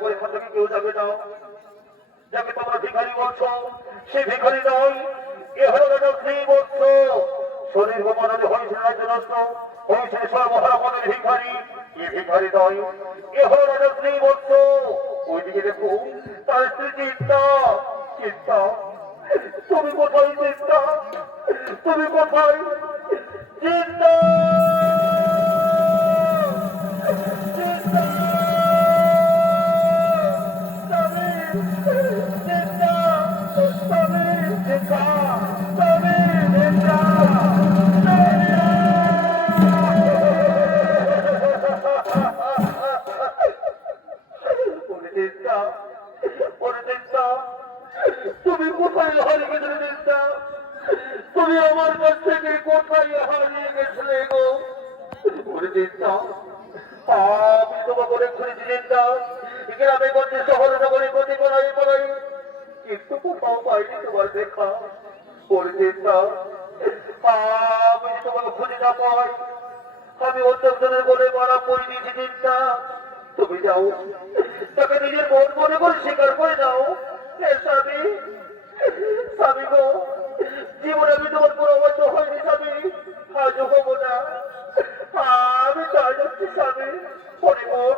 দেখো এখান থেকে কেউ যাবে না। যাকে তোমরা ভিখারি বলছো সে ভিখারি নয়, এ হলো রাজশ্রী বলছ। শরীর গোমানলে হয়েছে রাজ্যনষ্ট, হয়েছে সর্বহারামনের ভিখারি। এ ভিখারি নয়, এ হলো রাজশ্রী বলছ। ওইদিকে দেখো তার স্ত্রী চিন্তা। চিন্তা, তুমি কোথায় চিন্তা? তুমি কোথায় চিন্তা? তুমি কোথায় হারিয়ে গেছিলে চিন্তা? তুমি আমার কাছ থেকে কোথায় হারিয়ে গেছিলে গো চিন্তা? আমি তোমাকে অনেক খুঁজেছি চিন্তা, গ্রামে গঞ্জে শহরে নগরে প্রতি পড়াই পড়াই, কিন্তু কোথাও পাইনি তোমার দেখা। চিন্তা, আমি তোমাকে খুঁজে না পাই, আমি অন্যজনের বলে মারা করে দিয়েছি চিন্তা। তুমি যাও, তাকে নিজের মন মনে করে স্বীকার করে দাও। স্বামী, স্বামী গো, জীবনে আমি তোমার পুরো অবৈধ হয়নি স্বামী, আজও হবো না। আমি চাই যাচ্ছি স্বামী। ওরে বোন,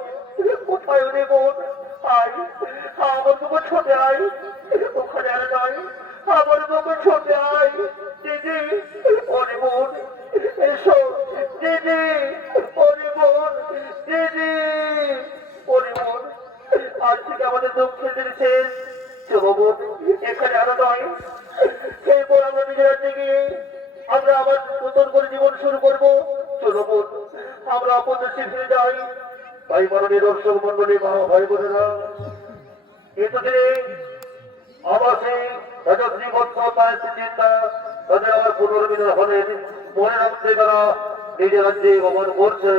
কোথায় ওরে বোন? আয়, আমার তোকে ছোটে আয়, ওখানে আর নয়, আমার তোকে ছোটে আয়। দিদি, ওরে বোন, এসো দিদি, ওরে বোন, দিদি, ওরে বোন। আজ থেকে আমাদের দক্ষিণ দিন শেষ। চলো বোন, এখানে আরো নয়, এরপর আমরা নিজের দিকে আমরা আবার নতুন করে জীবন শুরু করবো। চলো বোন, আমরা আপন দেশে ফিরে যাই। ভাই মাননীয় দর্শক মন্ডলী, মা ভাই বোনেরা, এতে আবাসে রাজশ্রী বৎস তার চিন্তা তাদের আবার পুনর্মিলন হলেন। মনে রাখতে তারা নিজের রাজ্যে গমন করছে।